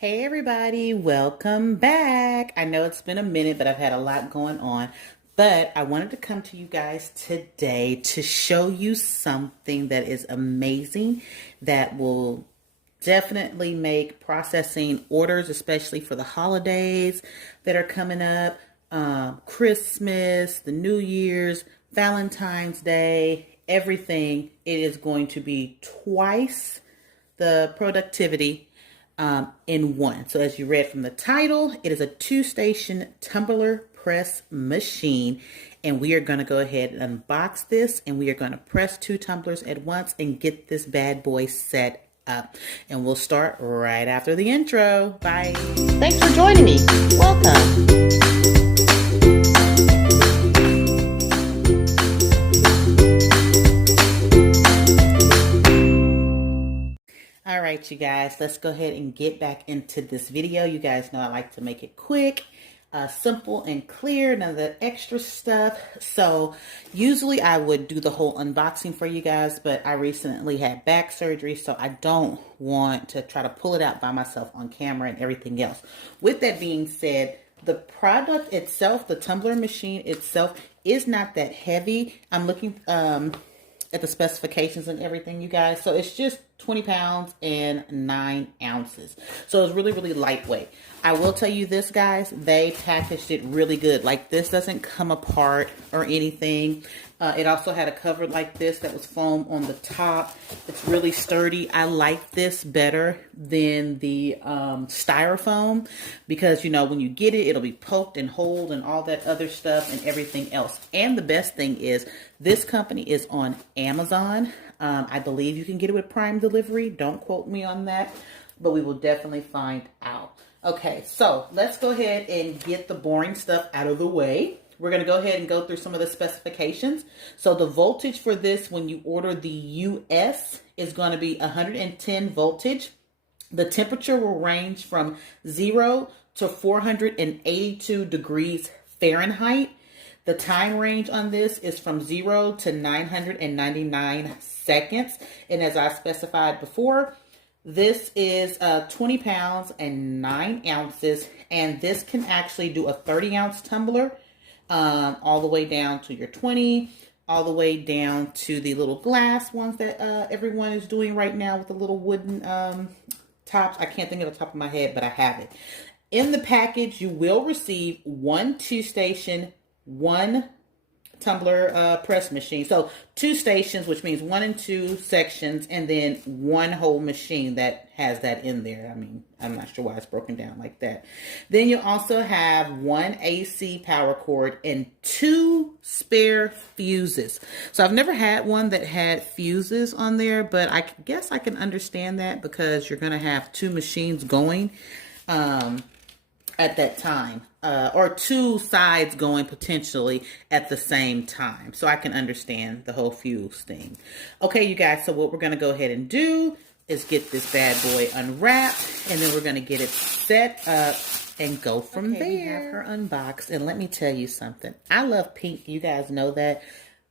Hey everybody, welcome back. I know it's been a minute, but I've had a lot going on. But I wanted to come to you guys today to show you something that is amazing that will definitely make processing orders, especially for the holidays that are coming up, Christmas, the New Year's, Valentine's Day, everything. It is going to be twice the productivity in one. So as you read from the title, it is a 2-station tumbler press machine. And we are going to go ahead and unbox this, and we are going to press 2 tumblers at once and get this bad boy set up. And we'll start right after the intro. Bye. Thanks for joining me. Welcome. All right, you guys, let's go ahead and get back into this video. You guys know I like to make it quick, simple and clear, none of the extra stuff. So usually I would do the whole unboxing for you guys, but I recently had back surgery, so I don't want to try to pull it out by myself on camera and everything else. With that being said, the product itself, the tumbler machine itself, is not that heavy. I'm looking at the specifications and everything, you guys. So it's just 20 pounds and 9 ounces. So it's really, really lightweight. I will tell you this, guys, they packaged it really good. Like, this doesn't come apart or anything. It also had a cover like this that was foam on the top. It's really sturdy. I like this better than the styrofoam because, you know, when you get it, it'll be poked and holed and all that other stuff and everything else. And the best thing is this company is on Amazon. I believe you can get it with Prime delivery. Don't quote me on that, but we will definitely find out. Okay, so let's go ahead and get the boring stuff out of the way. We're going to go ahead and go through some of the specifications. So the voltage for this, when you order the US, is going to be 110 voltage. The temperature will range from 0 to 482 degrees Fahrenheit. The time range on this is from 0 to 999 seconds. And as I specified before, this is 20 pounds and 9 ounces. And this can actually do a 30-ounce tumbler, all the way down to your 20, all the way down to the little glass ones that everyone is doing right now with the little wooden tops. I can't think of the top of my head, but I have it. In the package, you will receive 1 2-station, 1 tumbler press machine. So 2 stations, which means 1 and 2 sections, and then 1 whole machine that has that in there. I mean, I'm not sure why it's broken down like that. Then you also have 1 AC power cord and 2 spare fuses. So I've never had one that had fuses on there, but I guess I can understand that because you're going to have 2 machines going at that time, or 2 sides going potentially at the same time. So I can understand the whole fuse thing. Okay, you guys, so what we're going to go ahead and do is get this bad boy unwrapped, and then we're going to get it set up and go from there. We have her unboxed, and let me tell you something. I love pink. You guys know that,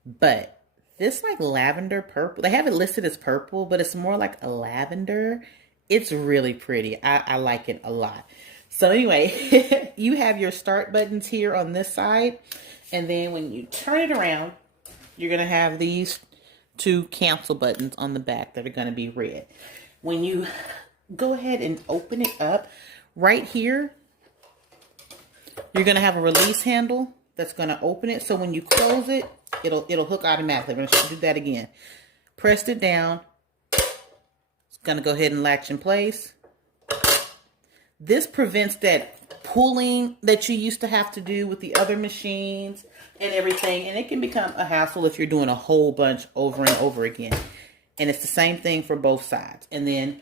but this like lavender purple, they have it listed as purple, but it's more like a lavender. It's really pretty. I like it a lot. So anyway, you have your start buttons here on this side. And then when you turn it around, you're going to have these 2 cancel buttons on the back that are going to be red. When you go ahead and open it up, right here, you're going to have a release handle that's going to open it. So when you close it, it'll hook automatically. We're going to do that again. Pressed it down. It's going to go ahead and latch in place. This prevents that pulling that you used to have to do with the other machines and everything. And it can become a hassle if you're doing a whole bunch over and over again. And it's the same thing for both sides. And then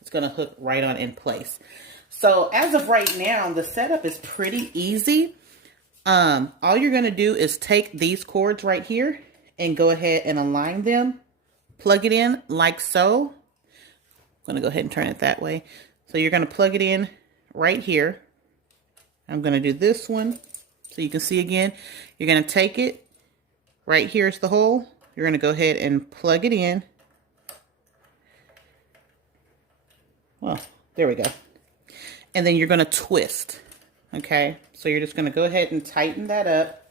it's going to hook right on in place. So as of right now, the setup is pretty easy. All you're going to do is take these cords right here and go ahead and align them. Plug it in like so. I'm going to go ahead and turn it that way. So you're going to plug it in right here. I'm going to do this one so you can see again. You're going to take it. Right here is the hole. You're going to go ahead and plug it in. Well, there we go. and then you're going to twist. Okay, so you're just going to go ahead and tighten that up,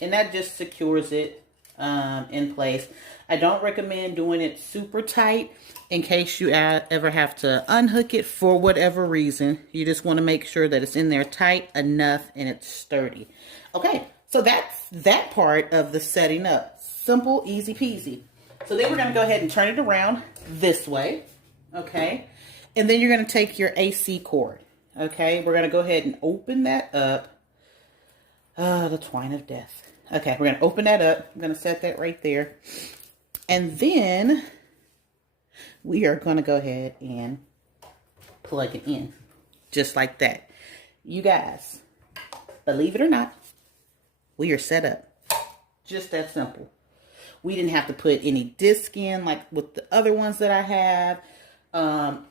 and that just secures it in place. I don't recommend doing it super tight in case you ever have to unhook it for whatever reason. You just want to make sure that it's in there tight enough and it's sturdy. Okay, so that's that part of the setting up. Simple, easy peasy. So then we're going to go ahead and turn it around this way. Okay, and then you're going to take your AC cord. Okay, we're going to go ahead and open that up. The twine of death. Okay, we're going to open that up. I'm going to set that right there. And then we are going to go ahead and plug it in. Just like that. You guys, believe it or not, we are set up. Just that simple. We didn't have to put any disc in like with the other ones that I have.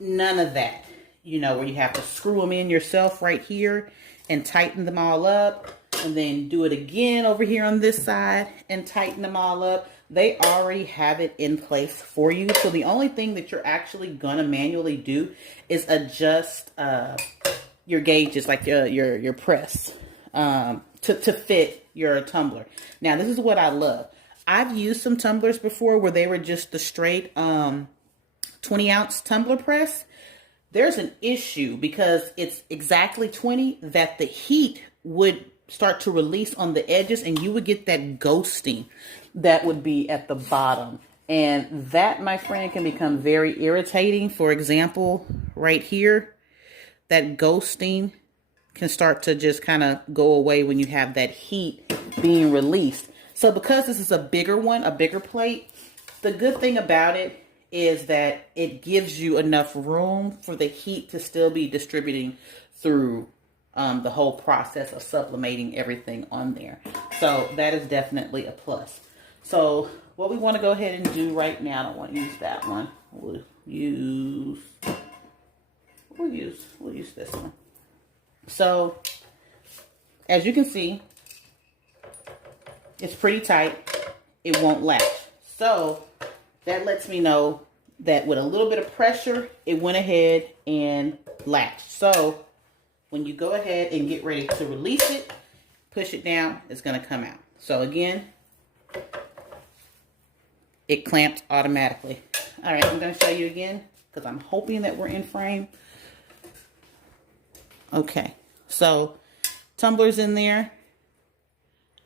None of that. You know, where you have to screw them in yourself right here and tighten them all up. And then do it again over here on this side and tighten them all up. They already have it in place for you. So the only thing that you're actually going to manually do is adjust your gauges, like your press, to fit your tumbler. Now, this is what I love. I've used some tumblers before where they were just the straight 20-ounce tumbler press. There's an issue because it's exactly 20 that the heat would start to release on the edges, and you would get that ghosting that would be at the bottom. And that, my friend, can become very irritating. For example, right here, that ghosting can start to just kind of go away when you have that heat being released. So because this is a bigger one, a bigger plate, the good thing about it is that it gives you enough room for the heat to still be distributing through the whole process of sublimating everything on there. So that is definitely a plus. So what we want to go ahead and do right now, I don't want to use that one. We'll use this one. So as you can see, it's pretty tight. It won't latch. So that lets me know that with a little bit of pressure, it went ahead and latched. So when you go ahead and get ready to release it, push it down, it's going to come out. So again, it clamped automatically. All right, I'm going to show you again because I'm hoping that we're in frame. Okay, so tumbler's in there.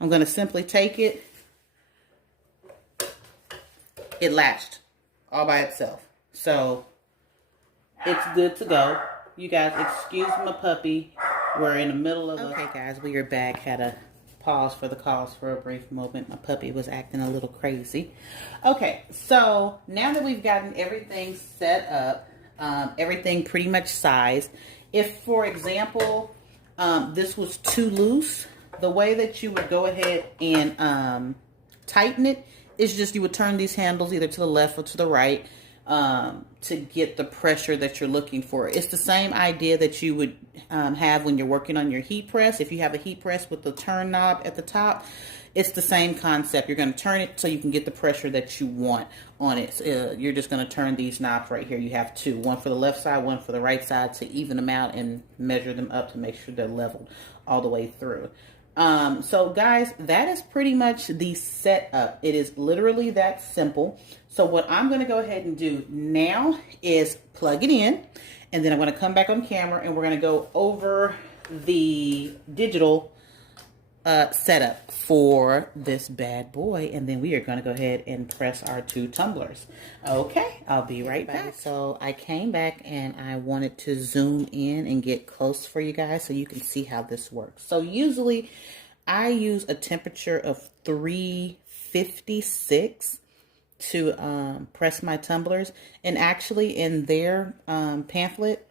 I'm going to simply take it. It latched all by itself. So it's good to go. You guys, excuse my puppy. We're in the middle of okay, guys, we are back. Had a pause for the cause for a brief moment. My puppy was acting a little crazy. Okay, so now that we've gotten everything set up, everything pretty much sized. If, for example, this was too loose, the way that you would go ahead and tighten it is just you would turn these handles either to the left or to the right to get the pressure that you're looking for. It's the same idea that you would have when you're working on your heat press. If you have a heat press with the turn knob at the top, it's the same concept. You're going to turn it so you can get the pressure that you want on it. You're just going to turn these knobs right here. You have two, one for the left side, one for the right side, to even them out and measure them up to make sure they're leveled all the way through. So guys, that is pretty much the setup. It is literally that simple. So what I'm going to go ahead and do now is plug it in, and then I'm going to come back on camera and we're going to go over the digital setup for this bad boy, and then we are going to go ahead and press our two tumblers. Okay, I'll be right back. So I came back and I wanted to zoom in and get close for you guys so you can see how this works. So usually I use a temperature of 356 to press my tumblers, and actually in their pamphlet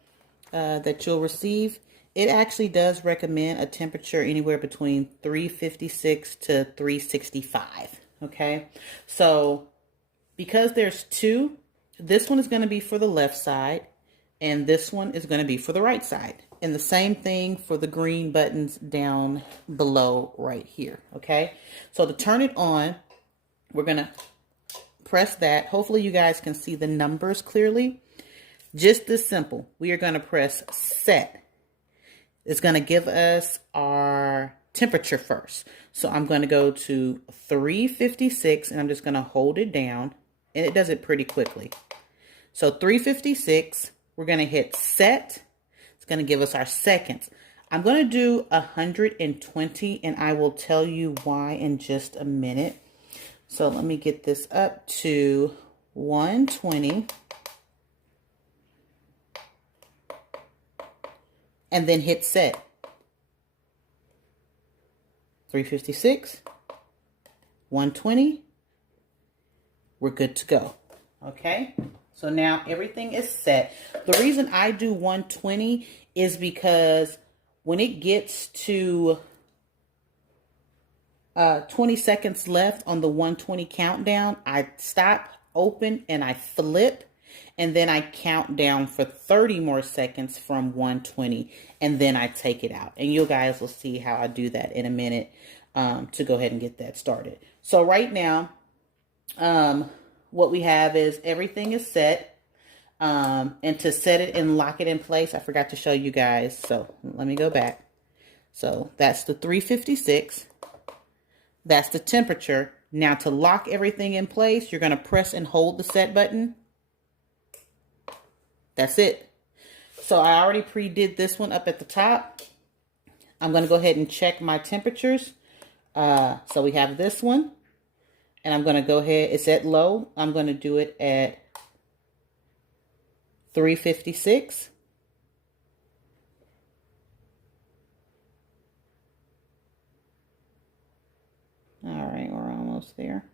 that you'll receive, it actually does recommend a temperature anywhere between 356 to 365. Okay, so because there's two, this one is going to be for the left side and this one is going to be for the right side, and the same thing for the green buttons down below right here. Okay, so to turn it on, we're going to press that. Hopefully you guys can see the numbers clearly. Just this simple. We are going to press set. It's going to give us our temperature first. So I'm going to go to 356 and I'm just going to hold it down, and it does it pretty quickly. So 356, we're going to hit set. It's going to give us our seconds. I'm going to do 120, and I will tell you why in just a minute. So let me get this up to 120. And then hit set. 356, 120. We're good to go. Okay? So now everything is set. The reason I do 120 is because when it gets to 20 seconds left on the 120 countdown, I stop, open, and I flip. And then I count down for 30 more seconds from 120. And then I take it out. And you guys will see how I do that in a minute to go ahead and get that started. So right now, what we have is everything is set. And to set it and lock it in place, I forgot to show you guys. So let me go back. So that's the 356. That's the temperature. Now to lock everything in place, you're going to press and hold the set button. That's it. So I already pre-did this one up at the top. I'm going to go ahead and check my temperatures. So we have this one. And I'm going to go ahead. It's at low. I'm going to do it at 356. All right, we're almost there.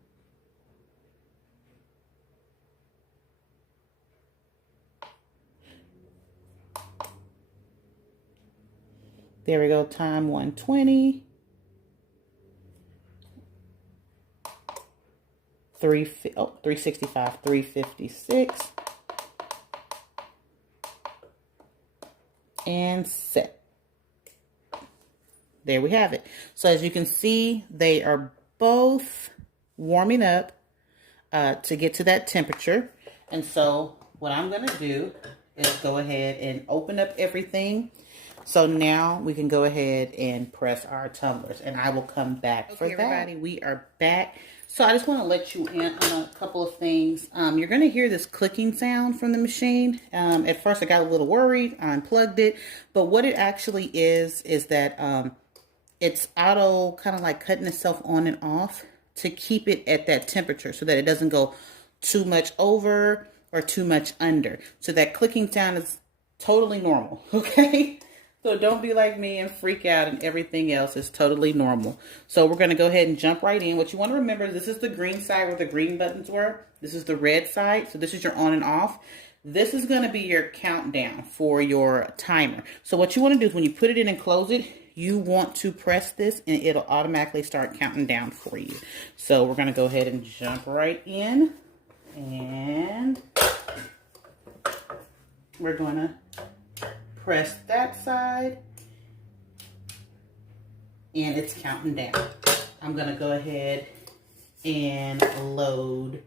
There we go, time 120. 365, 356. And set. There we have it. So as you can see, they are both warming up to get to that temperature. And so what I'm going to do is go ahead and open up everything. So now we can go ahead and press our tumblers, and I will come back for that. Everybody, we are back. So I just want to let you in on a couple of things. You're going to hear this clicking sound from the machine. At first I got a little worried. I unplugged it. But what it actually is that it's auto kind of like cutting itself on and off to keep it at that temperature so that it doesn't go too much over or too much under. So that clicking sound is totally normal, okay? So don't be like me and freak out, and everything else is totally normal. So we're going to go ahead and jump right in. What you want to remember, this is the green side where the green buttons were. This is the red side. So this is your on and off. This is going to be your countdown for your timer. So what you want to do is when you put it in and close it, you want to press this and it'll automatically start counting down for you. So we're going to go ahead and jump right in. And we're going to press that side, and it's counting down. I'm going to go ahead and load.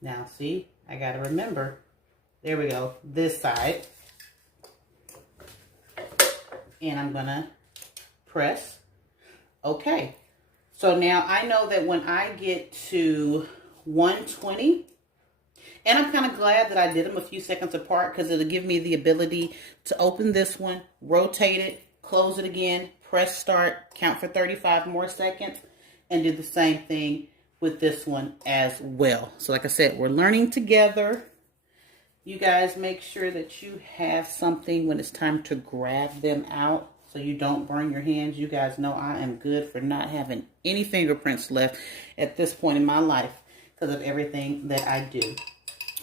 Now, see, I got to remember. There we go. This side. And I'm going to press OK. So now I know that when I get to 120, and I'm kind of glad that I did them a few seconds apart because it'll give me the ability to open this one, rotate it, close it again, press start, count for 35 more seconds, and do the same thing with this one as well. So like I said, we're learning together. You guys make sure that you have something when it's time to grab them out so you don't burn your hands. You guys know I am good for not having any fingerprints left at this point in my life because of everything that I do.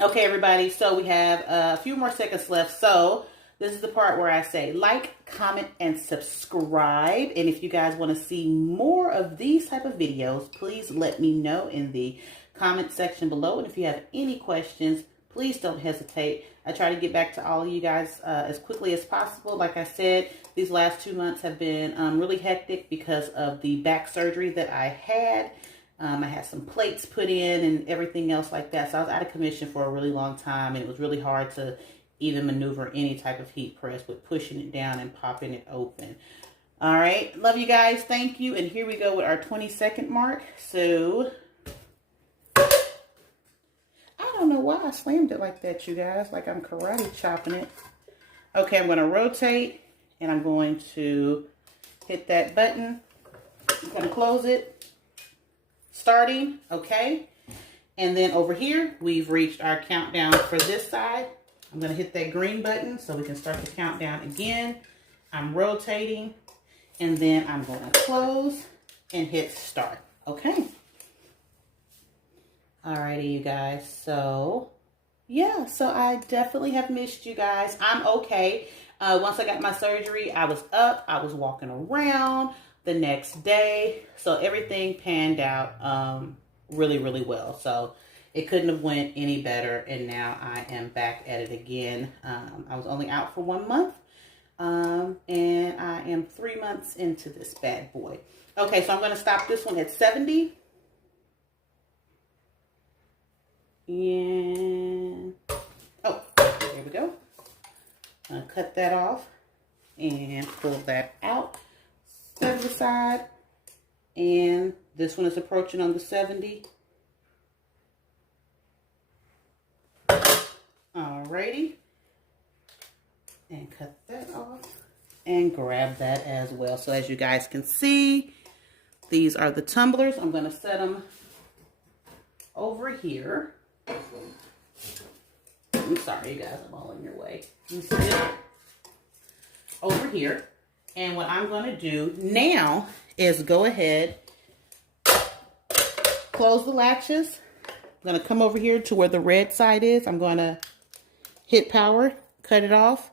Okay, everybody, so we have a few more seconds left. So this is the part where I say like, comment, and subscribe. And if you guys want to see more of these type of videos, please let me know in the comment section below. And if you have any questions, please don't hesitate. I try to get back to all of you guys as quickly as possible. Like I said, these last 2 months have been really hectic because of the back surgery that I had. I had some plates put in and everything else like that. So I was out of commission for a really long time, and it was really hard to even maneuver any type of heat press with pushing it down and popping it open. All right, love you guys, thank you. And here we go with our 20-second mark. So I don't know why I slammed it like that, you guys, like I'm karate chopping it. Okay, I'm going to rotate, and I'm going to hit that button. I'm going to close it. Starting, okay. And then over here, we've reached our countdown for this side. I'm going to hit that green button so we can start the countdown again. I'm rotating, and then I'm going to close and hit start, okay. Alrighty, you guys, so yeah, so I definitely have missed you guys. I'm okay. Once I got my surgery, I was up, I was walking around the next day, so everything panned out really, really well. So it couldn't have went any better, and now I am back at it again. I was only out for 1 month, and I am 3 months into this bad boy. Okay, so I'm going to stop this one at 70. And, oh, there we go. I'm gonna cut that off and pull that out, set it aside. And this one is approaching on the 70. Alrighty. And cut that off and grab that as well. So as you guys can see, these are the tumblers. I'm gonna set them over here. I'm sorry, you guys, I'm all in your way. You see it? Over here. And what I'm going to do now is go ahead, close the latches. I'm going to come over here to where the red side is. I'm going to hit power, cut it off.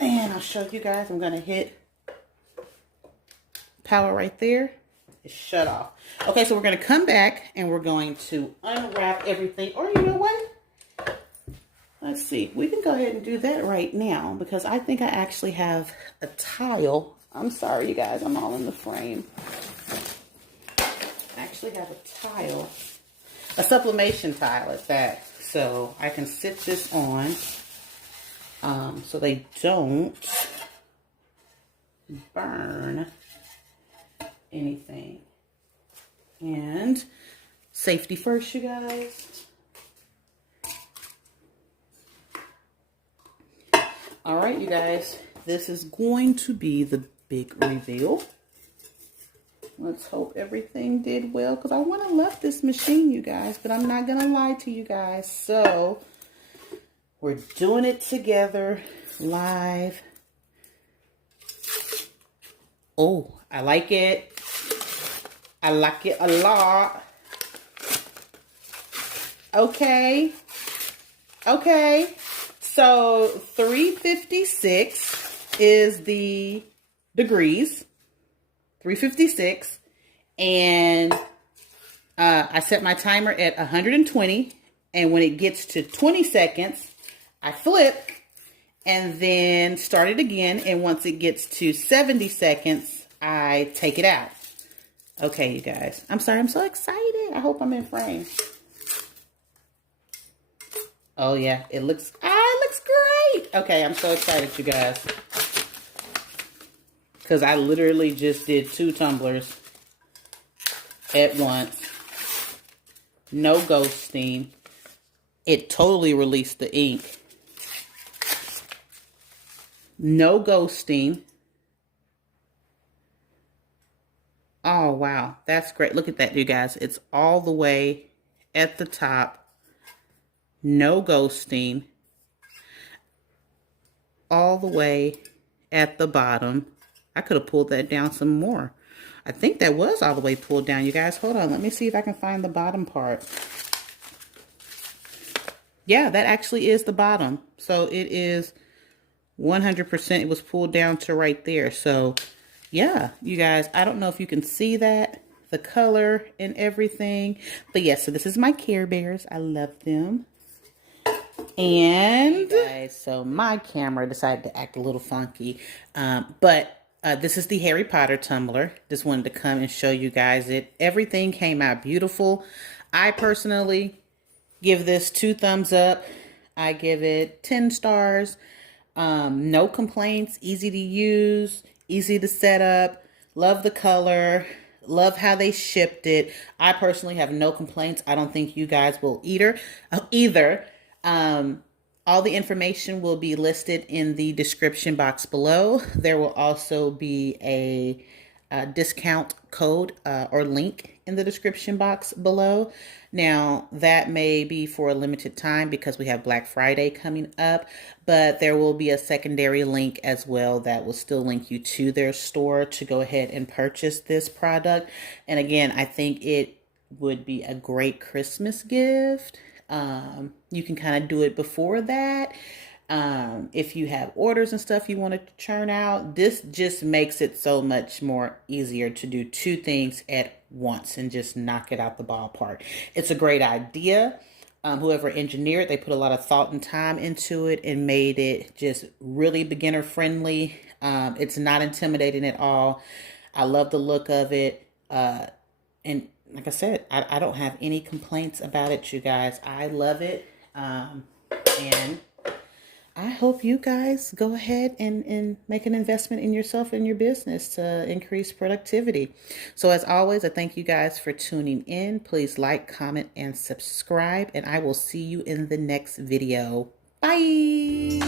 And I'll show you guys. I'm going to hit power right there. It's shut off. Okay, so we're going to come back and we're going to unwrap everything. Or you know what? Let's see. We can go ahead and do that right now because I think I actually have a tile. I'm sorry, you guys. I'm all in the frame. I actually have a tile. A sublimation tile at that. So I can sit this on so they don't burn anything. And safety first, you guys. All right, you guys, this is going to be the big reveal. Let's hope everything did well because I want to love this machine, you guys, but I'm not going to lie to you guys. So we're doing it together live. Oh, I like it. I like it a lot. Okay. Okay. So 356 is the degrees. 356. And I set my timer at 120. And when it gets to 20 seconds, I flip and then start it again. And once it gets to 70 seconds, I take it out. Okay, you guys. I'm sorry. I'm so excited. I hope I'm in frame. Oh, yeah. It looks great. Okay, I'm so excited, you guys. Because I literally just did 2 tumblers at once. No ghosting. It totally released the ink. No ghosting. Oh, wow. That's great. Look at that, you guys. It's all the way at the top. No ghosting. All the way at the bottom. I could have pulled that down some more. I think that was all the way pulled down, you guys. Hold on. Let me see if I can find the bottom part. Yeah, that actually is the bottom. So it is 100%. It was pulled down to right there. So yeah, you guys, I don't know if you can see that, the color and everything. But yes, so this is my Care Bears. I love them. And guys, so my camera decided to act a little funky. But This is the Harry Potter tumbler. Just wanted to come and show you guys it. Everything came out beautiful. I personally give this 2 thumbs up. I give it 10 stars. No complaints, easy to use, easy to set up. Love the color. Love how they shipped it. I personally have no complaints. I don't think you guys will either. All the information will be listed in the description box below. There will also be a discount code or link in the description box below. Now, that may be for a limited time because we have Black Friday coming up, but there will be a secondary link as well that will still link you to their store to go ahead and purchase this product. And again, I think it would be a great Christmas gift. You can kind of do it before that. If you have orders and stuff you want to churn out, this just makes it so much more easier to do 2 things at once and just knock it out the ballpark. It's a great idea. Whoever engineered, they put a lot of thought and time into it and made it just really beginner friendly. It's not intimidating at all. I love the look of it. And like I said, I don't have any complaints about it, you guys. I love it. And I hope you guys go ahead and make an investment in yourself and your business to increase productivity. So as always, I thank you guys for tuning in. Please like, comment, and subscribe, and I will see you in the next video. Bye!